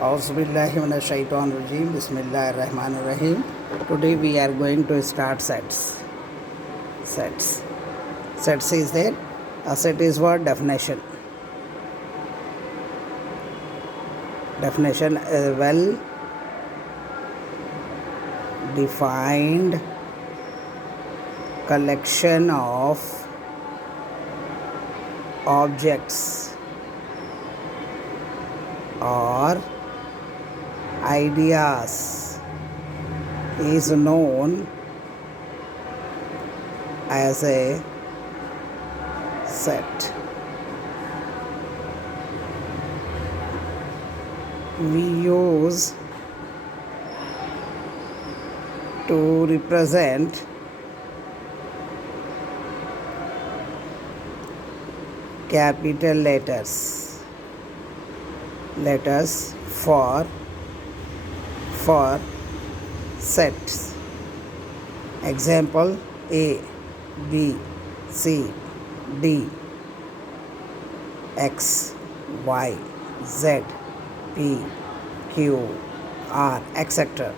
Auzubillahiminash-shaytanir-rajim. Bismillahir-rahmanir-rahim. Today we are going to start sets. Sets. Sets is there. A set is what? Definition. Definition is well defined collection of objects or ideas is known as a set. We use to represent capital letters for sets. Example: A, B, C, D, X, Y, Z, P, Q, R, etc.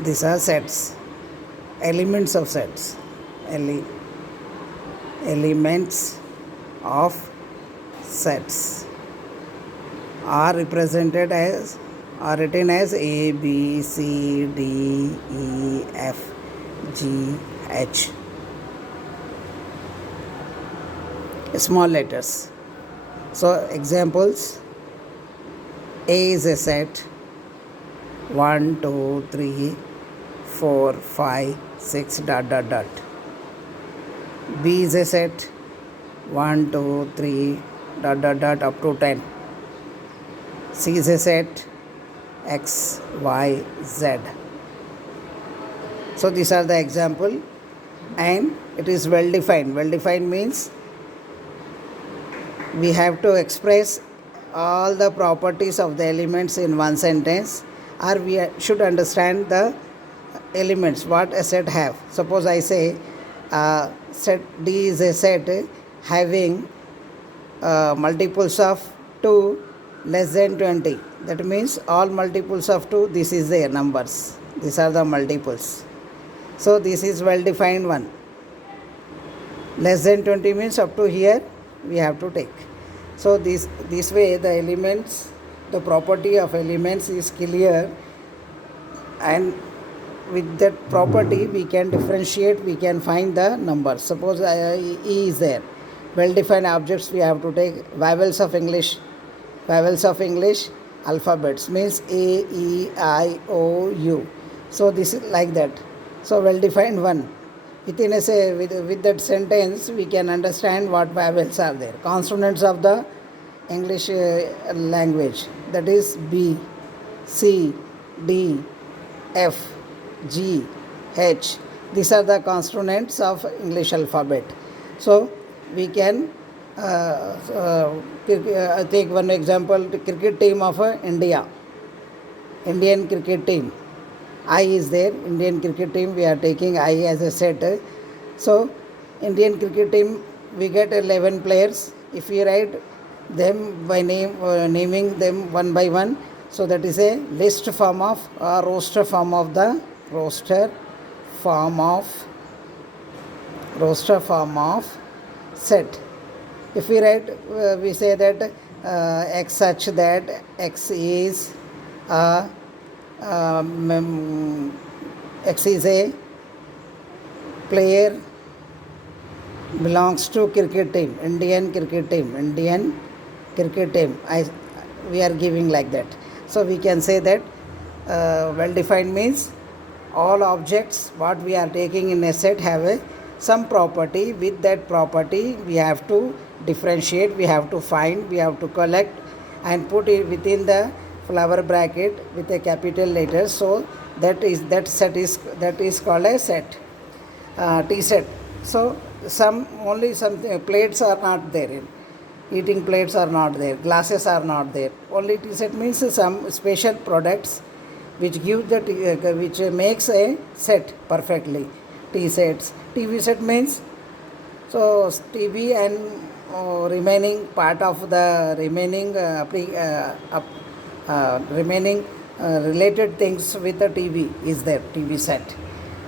These are sets, elements of sets. Elements of sets are represented as or written as A, B, C, D, E, F, G, H. Small letters. So examples: A is a set 1, 2, 3, 4, 5, 6 ... B is a set 1, 2, 3 ... up to 10. C is a set X, Y, Z. So these are the example, and it is well defined. Well defined means we have to express all the properties of the elements in one sentence, or we should understand the elements what a set have. Suppose I say set D is a set having multiples of 2 less than 20. That means all multiples of 2, this is their numbers. These are the multiples. So this is well defined one. Less than 20 means up to here we have to take. So this way the elements, the property of elements is clear, and with that property we can differentiate, we can find the numbers. Suppose E is there. Well defined objects we have to take vowels of English. Vowels of English alphabets means A, E, I, O, U. So this is like that. So well defined one. Within with that sentence we can understand what vowels are there. Consonants of the English language, that is B, C, D, F, G, H. These are the consonants of English alphabet. So we can take one example: the cricket team of India, Indian cricket team. I is there, Indian cricket team, we are taking I as a set. So Indian cricket team, we get 11 players. If we write them by name, naming them one by one, so that is a list form of roster form of set. If we write, we say that X such that X is X is a player belongs to cricket team, Indian cricket team. We are giving like that. So we can say that well defined means all objects what we are taking in a set have some property. With that property we have to differentiate, we have to find, we have to collect and put it within the flower bracket with a capital letter. So that set is called a set, T set. So some plates are not there, eating plates are not there, glasses are not there. Only T set means some special products which give which makes a set perfectly. T sets. TV set means so TV and remaining part of the remaining remaining related things with the TV is there, TV set.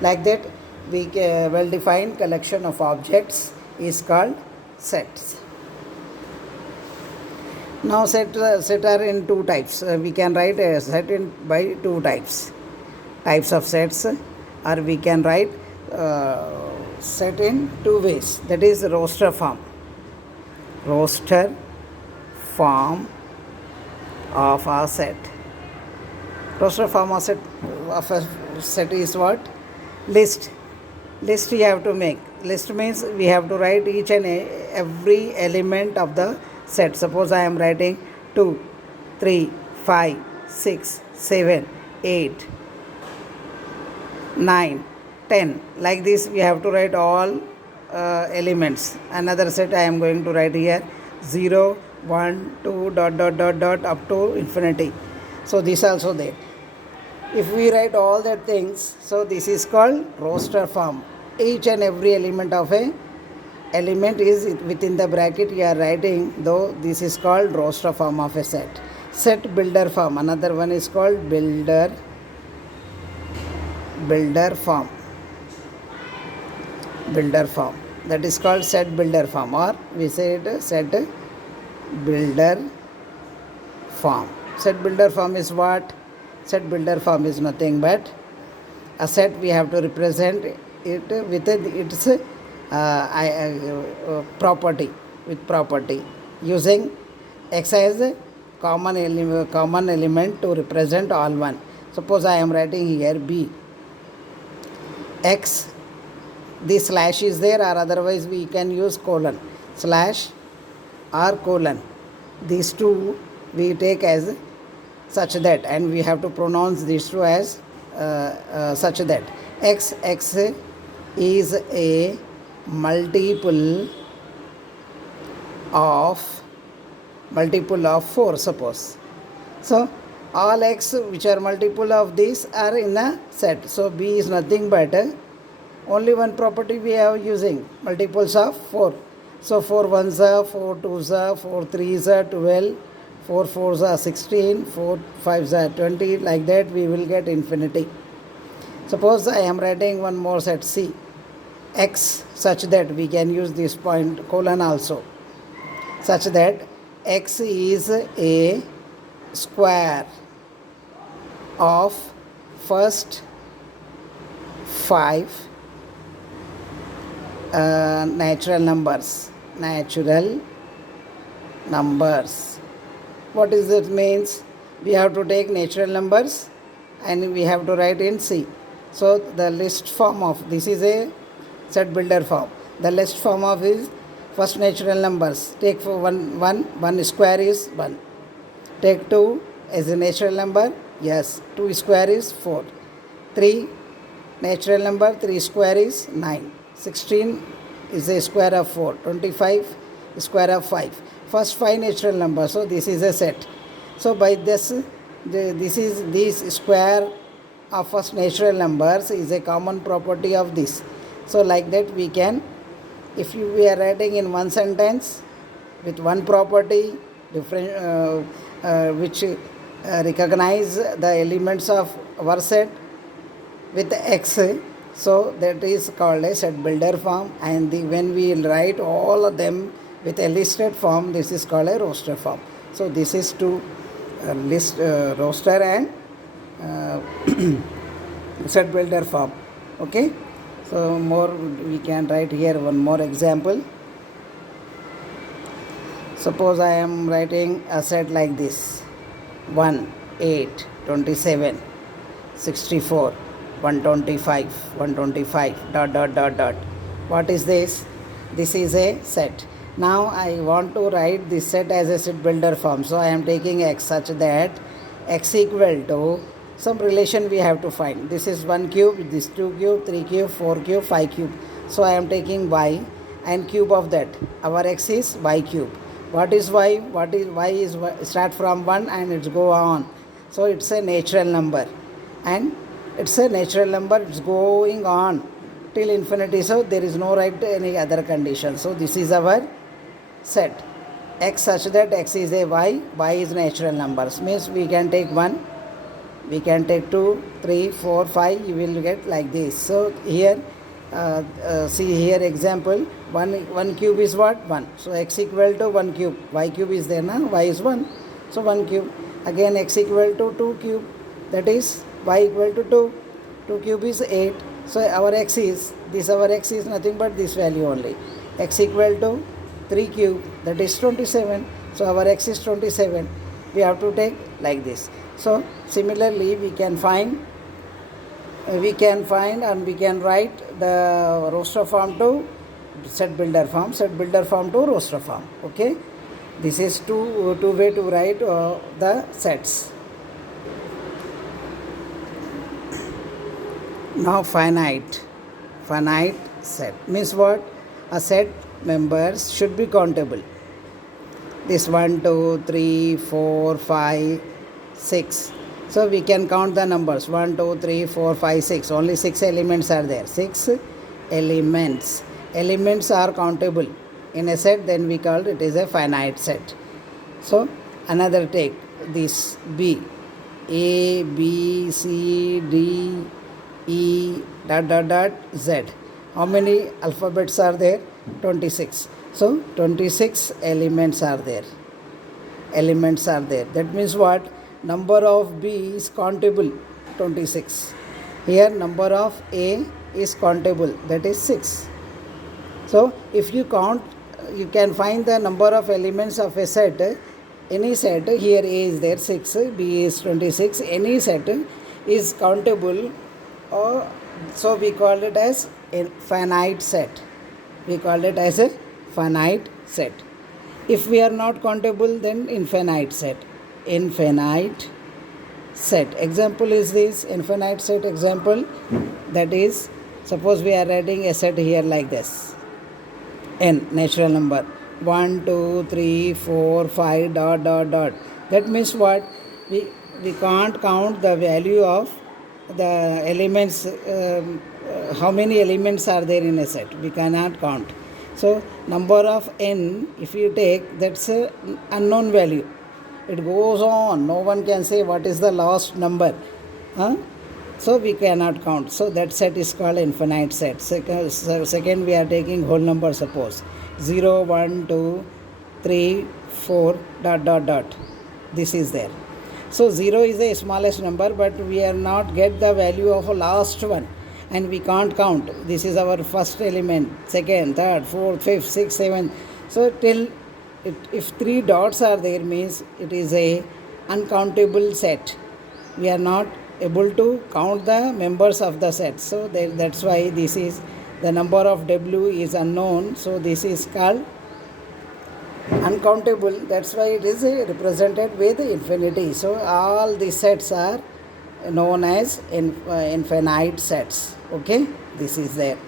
Like that, we well-defined collection of objects is called sets. Now set are in two types. We can write a set in by two types of sets, or we can write set in two ways. That is roster form of a set. Roster form of a set is what? List you have to make. List means we have to write each and every element of the set. Suppose I am writing 2, 3, 5, 6, 7, 8, 9, 10. Like this we have to write all elements. Another set I am going to write here 0, 1, 2, dot dot dot dot up to infinity. So this also there. If we write all that things, so this is called roster form. Each and every element of a element is within the bracket you are writing, though this is called roster form of a set. Set builder form. Another one is called builder form. That is called set builder form, or we say it set builder form. Set builder form is what? Set builder form is nothing but a set we have to represent it with its property using x as a common element to represent all one. Suppose I am writing here b, x, this slash is there, or otherwise we can use colon, slash or colon. These two we take as such that, and we have to pronounce these two as such that x is a multiple of 4, suppose. So all x which are multiple of these are in a set. So b is nothing but only one property we are using, multiples of 4. So 4 1s are 4 2s are 4 3s are 12, 4 4s are 16, 4 5s are 20. Like that we will get infinity. Suppose I am writing one more set C, x, such that we can use this point colon also, such that x is a square of first 5 natural numbers. What is it means? We have to take natural numbers and we have to write in C. So the list form of this is a set builder form. The list form of is first natural numbers. Take for 1 square is 1. Take 2 as a natural number. Yes, 2 square is 4. 3 natural number, 3 square is 9. 16 is a square of 4. 25 square of 5. First 5 natural numbers. So this is a set. So by this square of first natural numbers is a common property of this. So like that we can, if we are writing in one sentence with one property different which recognize the elements of our set with x, so that is called a set builder form. And when we write all of them with a listed form, this is called a roster form. So this is to list roster and set builder form. Okay, so more we can write here one more example. Suppose I am writing a set like this: 1, 8, 27, 64, 125, 125, dot dot dot dot. What is this? This is a set. Now I want to write this set as a set builder form. So I am taking x such that x equal to some relation we have to find. This is 1 cube, this 2 cube, 3 cube, 4 cube, 5 cube. So I am taking y and cube of that. Our x is y cube. What is y? What is y is start from 1 and it's go on. So it's a natural number. And it's a natural number, it's going on till infinity. So there is no right to any other condition. So this is our set x such that x is a y is natural numbers, means we can take 1, we can take 2, 3, 4, 5, you will get like this. So here see here example, 1 cube is what? 1. So x equal to 1 cube, y cube is there now, y is 1, so 1 cube. Again x equal to 2 cube, that is y equal to 2, 2 cube is 8. So our x is nothing but this value only. X equal to 3 cube, that is 27. So our x is 27. We have to take like this. So similarly we can find and we can write the roster form to set builder form, to roster form. Okay, this is two way to write the sets. Now finite set means what? A set members should be countable. This 1, 2, 3, 4, 5, 6. So we can count the numbers 1, 2, 3, 4, 5, 6. Only 6 elements are there. 6 elements. Elements are countable in a set, then we call it is a finite set. So another take this B, A, B, C, D, E, Z. How many alphabets are there? 26. So 26 elements are there. That means what? Number of B is countable, 26. Here number of A is countable, that is 6. So if you count, you can find the number of elements of a set. Any set, here A is there 6, B is 26. Any set is countable, or so we call it as a finite set. If we are not countable, then infinite set. Example is this infinite set example. That is, suppose we are writing a set here like this. N natural number 1, 2, 3, 4, 5 ... That means what? We can't count the value of the elements. How many elements are there in a set? We cannot count. So number of n, if you take, that's an unknown value. It goes on. No one can say what is the last number. So we cannot count. So that set is called infinite set. Second we are taking whole number, suppose 0, 1, 2, 3, 4 ... This is there. So 0 is the smallest number, but we are not get the value of a last one, and we can't count. This is our first element, second, third, fourth, fifth, sixth, seventh. So till if 3 dots are there, means it is a uncountable set. We are not able to count the members of the set. So that's why this is the number of W is unknown. So this is called uncountable. That's why it is represented with infinity. So all these sets are known as infinite sets. Okay, this is there.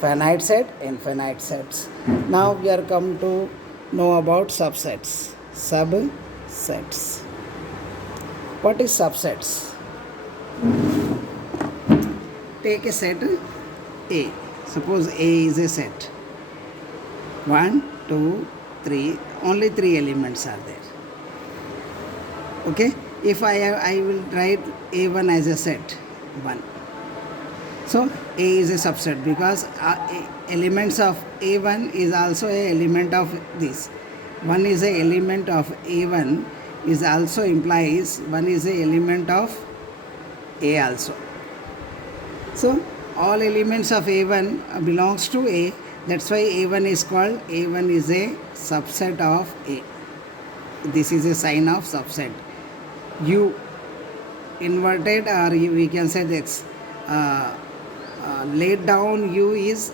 Finite set, infinite sets. Now we are come to know about subsets. What is subsets? Take a set A. Suppose A is a set. 1, 2, 3. Only 3 elements are there. Okay. If I will write A1 as a set 1. So A is a subset, because elements of A1 is also a element of this. 1 is a element of A1 is also implies 1 is a element of A also. So all elements of A1 belongs to A. That's why A1 is called, A1 is a subset of A. This is a sign of subset. U inverted, or we can say this laid down U is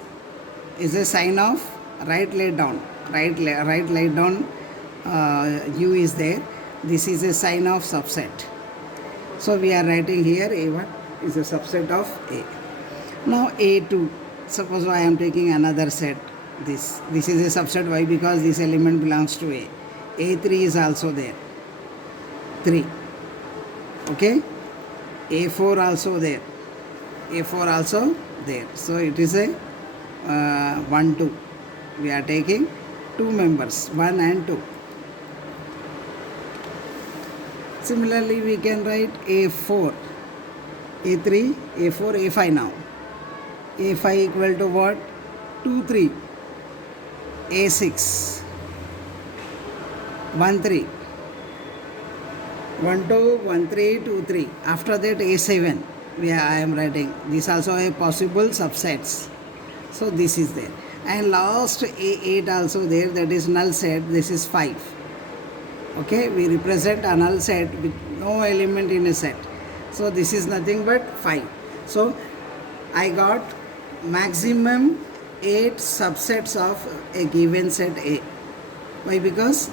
a sign of right laid down. Right laid down U is there. This is a sign of subset. So we are writing here A1 is a subset of A. Now A2, suppose I am taking another set. This is a subset. Why? Because this element belongs to A. A3 is also there. 3. Okay. A4 also there. So it is a 1, 2. We are taking two members, 1 and 2. Similarly, we can write A4, A3, A4, A5 now. A5 equal to what? 2, 3. A6, 1, 3. 1, 2, 1, 3, 2, 3. After that, A7, I am writing. This also a possible subsets. So this is there. And last A8 also there, that is null set. This is 5. Okay, we represent a null set with no element in a set. So this is nothing but 5. So I got maximum 8 subsets of a given set A. Why? Because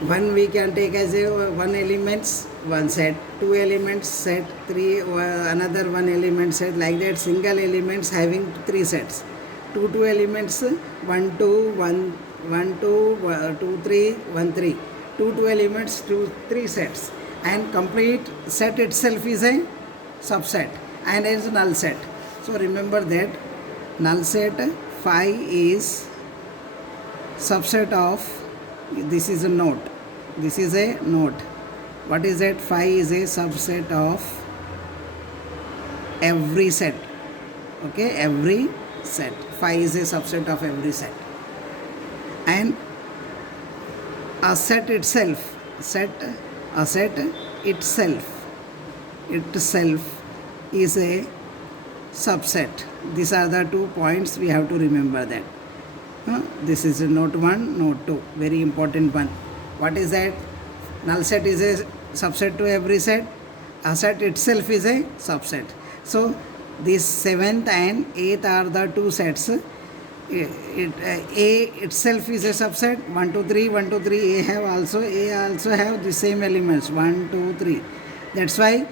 one we can take as a one elements one set, two elements set, three another one element set, like that. Single elements having 3 sets, two elements 1 2 1 1 2 2 3 1 3, two elements 2 3 sets, and complete set itself is a subset and is null set. So remember that null set phi is subset of, this is a note, this is a note. What is that? Phi is a subset of every set. Okay, every set. Phi is a subset of every set. And a set itself, a set itself is a subset. These are the 2 points we have to remember that. This is a note 1, note 2, very important one. What is that? Null set is a subset to every set. A set itself is a subset. So this 7th and 8th are the 2 sets. A itself is a subset. 1 2 3 1 2 3. A also have the same elements 1 2 3. That's why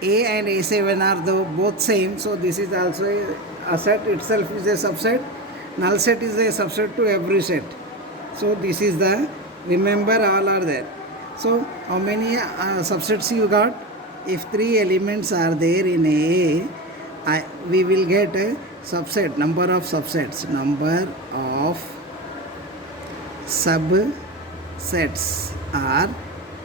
A and A7 are both same. So this is also a set itself is a subset. Null set is a subset to every set. So this is the, remember, all are there. So how many subsets you got? If 3 elements are there in A, we will get a subset, number of subsets. Number of subsets are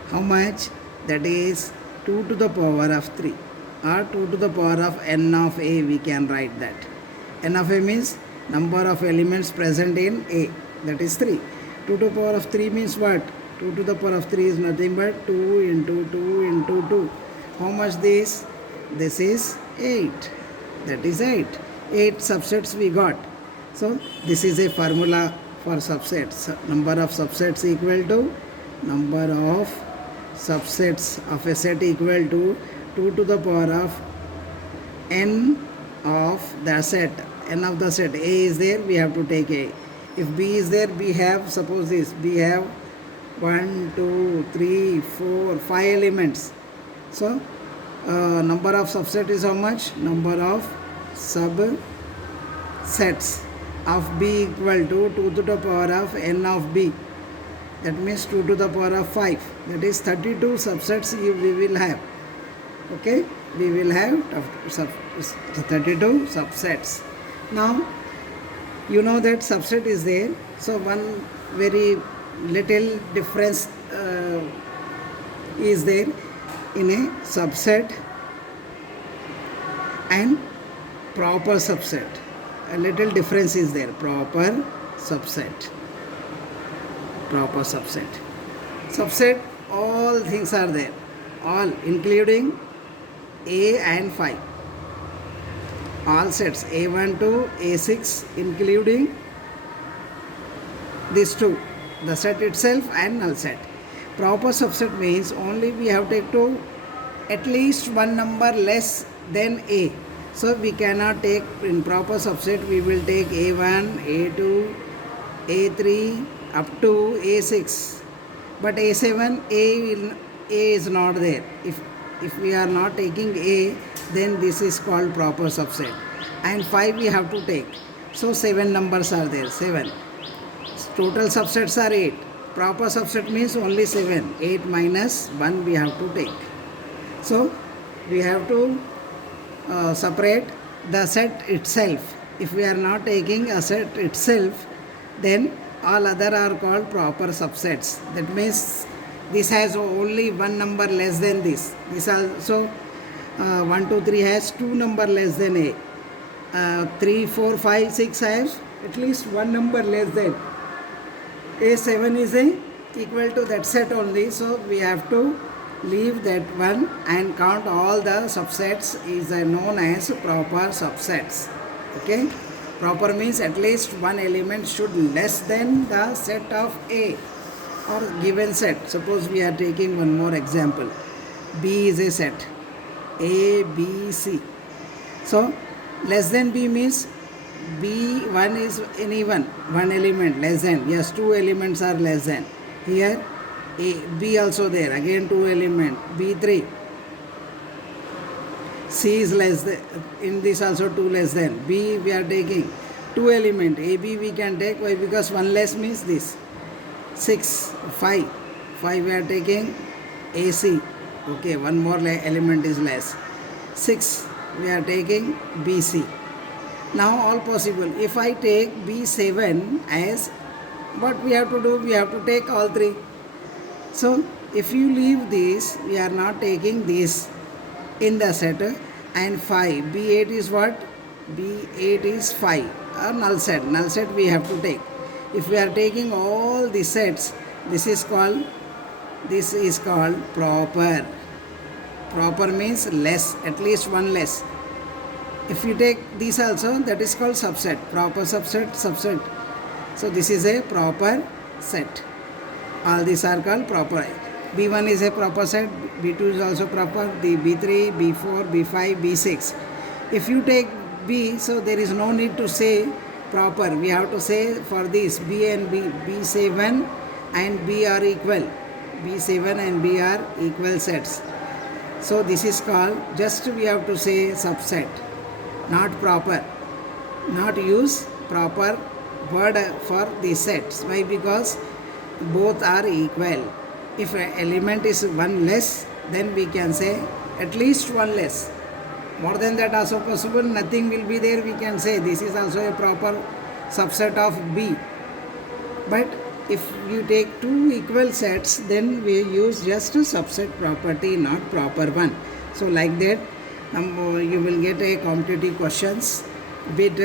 how much? That is 2 to the power of 3 or 2 to the power of n of A, we can write that. N of A means number of elements present in A, that is 3. 2 to the power of 3 means what? 2 to the power of 3 is nothing but 2 into 2 into 2. How much this? This is 8. That is 8. 8 subsets we got. So this is a formula for subsets. Number of subsets equal to number of subsets of a set equal to 2 to the power of n of the set. N of the set. A is there, we have to take A. If B is there, we have, suppose this, we have 1 2 3 4 5 elements. So number of subset is how much? Number of subsets of B equal to 2 to the power of n of B. That means 2 to the power of 5. That is 32 subsets we will have. Okay, we will have 32 subsets. Now you know that subset is there. So one very little difference is there in a subset and proper subset. A little difference is there. Proper subset. Subset, all things are there. All, including A and phi. All sets A1 to A6, including these 2. The set itself and null set. Proper subset means only we have to take at least one number less than A. So we cannot take, in proper subset we will take A1, A2, A3 up to A6. But A7, A is not there. If we are not taking A, then this is called proper subset. And 5 we have to take. So 7 numbers are there, 7. Total subsets are 8. Proper subset means only 7. 8 minus 1 we have to take. So we have to separate the set itself. If we are not taking a set itself, then all other are called proper subsets. That means this has only one number less than this. This also 1, 2, 3 has two number less than A. 3, 4, 5, 6 has at least one number less than A7 is equal to that set only. So we have to leave that one and count all the subsets is known as proper subsets. Okay, proper means at least one element should less than the set of A or given set. Suppose we are taking one more example. B is a set, A, B, C. So less than B means B1 is any one element less than. Yes, two elements are less than. Here A, B also there, again two element, B3. C is less than, in this also two less than. B we are taking two element, AB we can take. Why? Because one less means this. 6, 5 we are taking AC. Okay, one more element is less. 6 we are taking BC. Now all possible. If I take B7 as, what we have to do? We have to take all three. So if you leave this, we are not taking this in the set, and 5. B8 is what? B8 is 5. A null set. Null set we have to take. If we are taking all the sets, this is called proper. Proper means less, at least one less. If you take this also, that is called subset. Proper subset. So this is a proper set. All these are called proper. B1 is a proper set, B2 is also proper, the B3, B4, B5, B6. If you take B, so there is no need to say proper. We have to say for this B and B7 and B are equal. B7 and B are equal sets. So this is called, just we have to say subset, not proper. Not use proper word for the sets. Why? Because both are equal. If an element is one less, then we can say at least one less. More than that also possible, nothing will be there, we can say this is also a proper subset of B. But if you take two equal sets, then we use just a subset property, not proper one. So like that, you will get a competitive questions bit.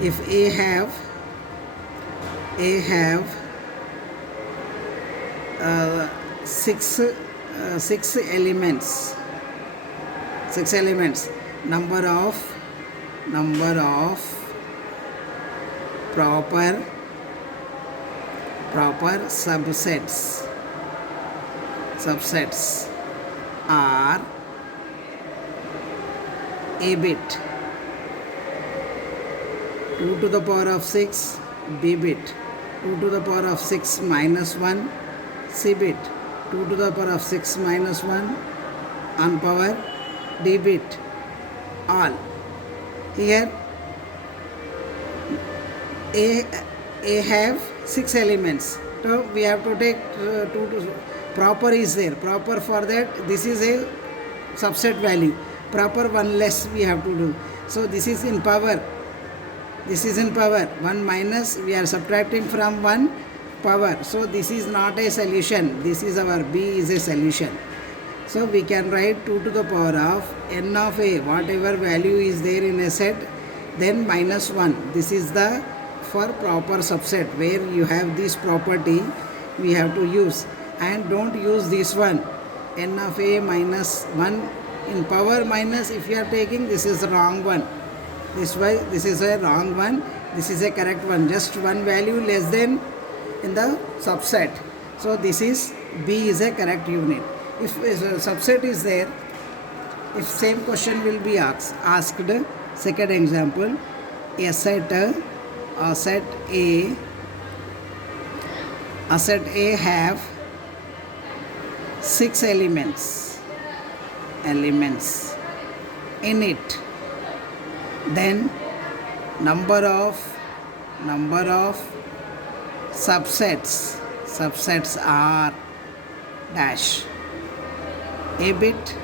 If A have six elements. Number of proper subsets are A bit, 2 to the power of 6, B bit, 2 to the power of 6 minus 1, C bit, 2 to the power of 6 minus 1 on power D bit, all. Here A have 6 elements. So we have to take 2 to proper is there. Proper for that, this is a subset value. Proper one less we have to do. So this is in power. 1 minus, we are subtracting from 1 power. So this is not a solution. This is our B is a solution. So we can write 2 to the power of n of A, whatever value is there in a set, then minus 1. This is the for proper subset where you have this property we have to use, and don't use this one n of A minus 1 in power minus. If you are taking, this is the wrong one. This is a wrong one, this is a correct one. Just one value less than in the subset. So this is B is a correct unit. If a subset is there, if same question will be asked. Second example, a set A have 6 elements in it. Then number of subsets are dash. A bit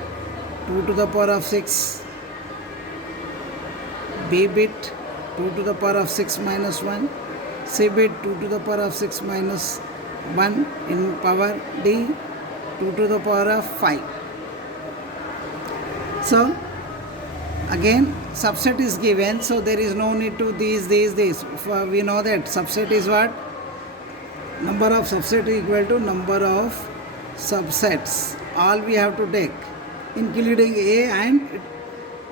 2 to the power of 6, B bit 2 to the power of 6 minus 1, C bit 2 to the power of 6 minus 1 in power D 2 to the power of 5. So again subset is given, so there is no need to these. We know that subset is what? Number of subset equal to number of subsets. All we have to take, including A and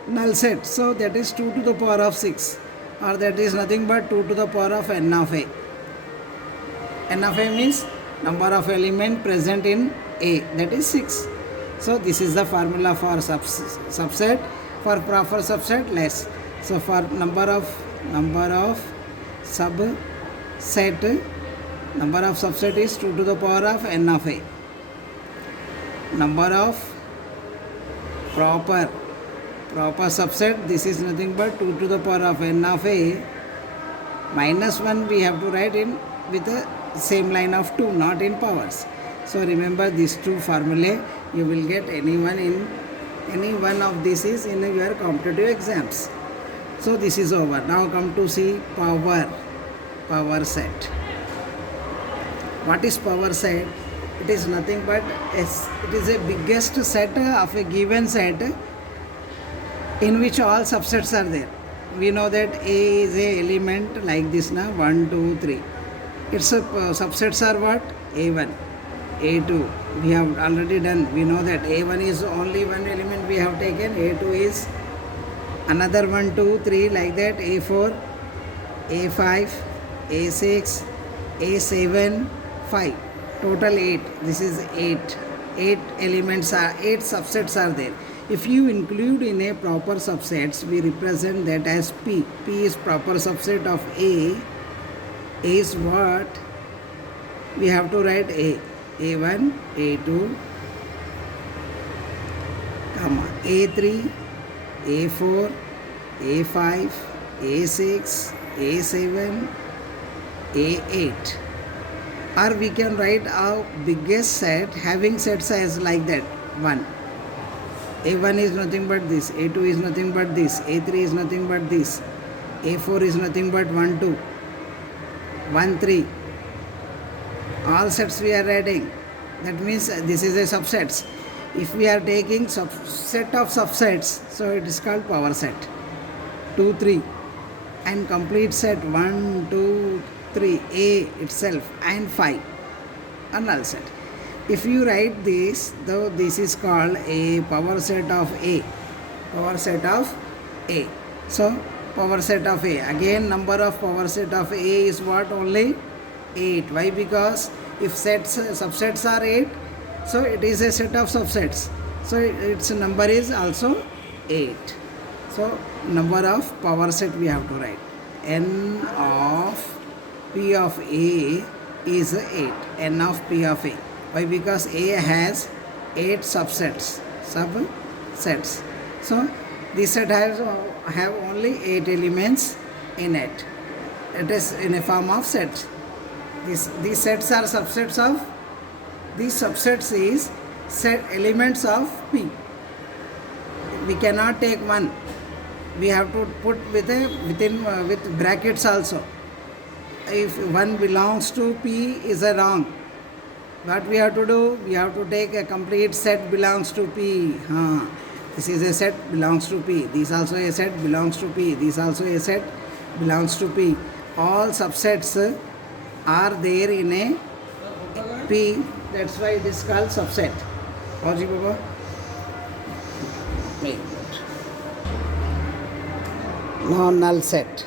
null set. So that is 2 to the power of 6, or that is nothing but 2 to the power of n of A. N of A means number of element present in A, that is 6. So this is the formula for subset. For proper subset, less. So for number of subset, number of subset is 2 to the power of n of A. Number of proper subset, this is nothing but 2 to the power of n of A minus 1. We have to write in with the same line of 2, not in powers. So remember these two formulae. You will get any one of these is in your competitive exams. So this is over. Now come to see power set. What is power set? It is nothing but it is a biggest set of a given set in which all subsets are there. We know that A is a element like this now, 1, 2, 3. Its subsets are what? A1, A2. We have already done. We know that A1 is only one element we have taken. A2 is another 1, 2, 3 like that. A4, A5, A6, A7, 5. Total 8. This is 8. 8 elements are 8 subsets are there. If you include in a proper subsets, we represent that as P. P is proper subset of A. A is what? We have to write A. A1, A2, A3, A4, A5, A6, A7, A8. Or we can write our biggest set having set size like that, 1. A1 is nothing but this, A2 is nothing but this, A3 is nothing but this, A4 is nothing but 1, 2, 1, 3. All sets we are writing. That means this is a subsets. If we are taking set of subsets, so it is called power set. 2, 3 and complete set 1, 2, 3, A itself and 5, a null set. If you write this, though, this is called a power set of A. Power set of A. So power set of A. Again number of power set of A is what? Only 8. Why? Because if subsets are 8, so it is a set of subsets. So its number is also 8. So number of power set we have to write. N of P of A is 8. N of P of A. Why? Because A has 8 subsets. So this set have only 8 elements in it. It is in a form of set. These sets are subsets of, these subsets is set elements of P. We cannot take one. We have to put with brackets also. If one belongs to P is a wrong. What we have to do? We have to take a complete set belongs to P. This is a set belongs to P. This also a set belongs to P. This also a set belongs to P. All subsets are there in a P. That's why it is called subset. Oji Baba? Now null set.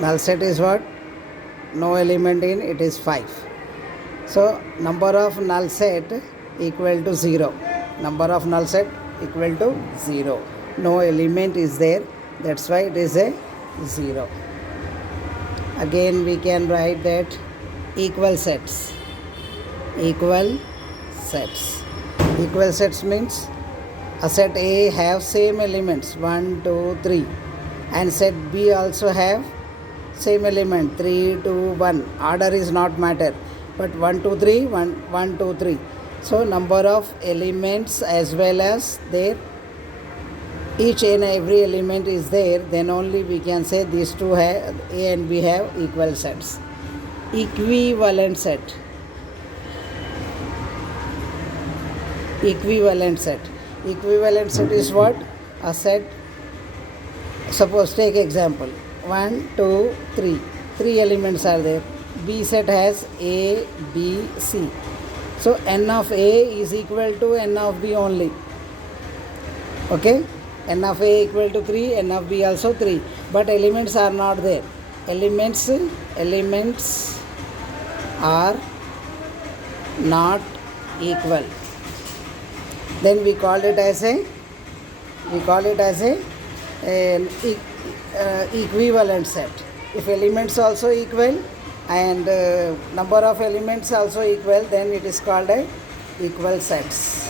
Null set is what? No element in, it is 5. So number of null set equal to 0. Number of null set equal to 0. No element is there. That's why it is a 0. Again we can write that equal sets. Equal sets. Equal sets means a set A have same elements 1, 2, 3 and set B also have same element 3, 2, 1. Order is not matter, but 1, 2, 3, 1, 2, 3. So number of elements as well as their each and every element is there, then only we can say these two have A and B have equal sets. Equivalent set. Equivalent set. Equivalent set is what? A set. Suppose take example 1, 2, 3. 3 elements are there. B set has A, B, C. So n of A is equal to n of B only. Okay? N of A equal to 3, n of B also 3. But elements are not there. Elements are not equal. Then we call it as an equivalent set. If elements also equal and number of elements also equal, then it is called a equal sets.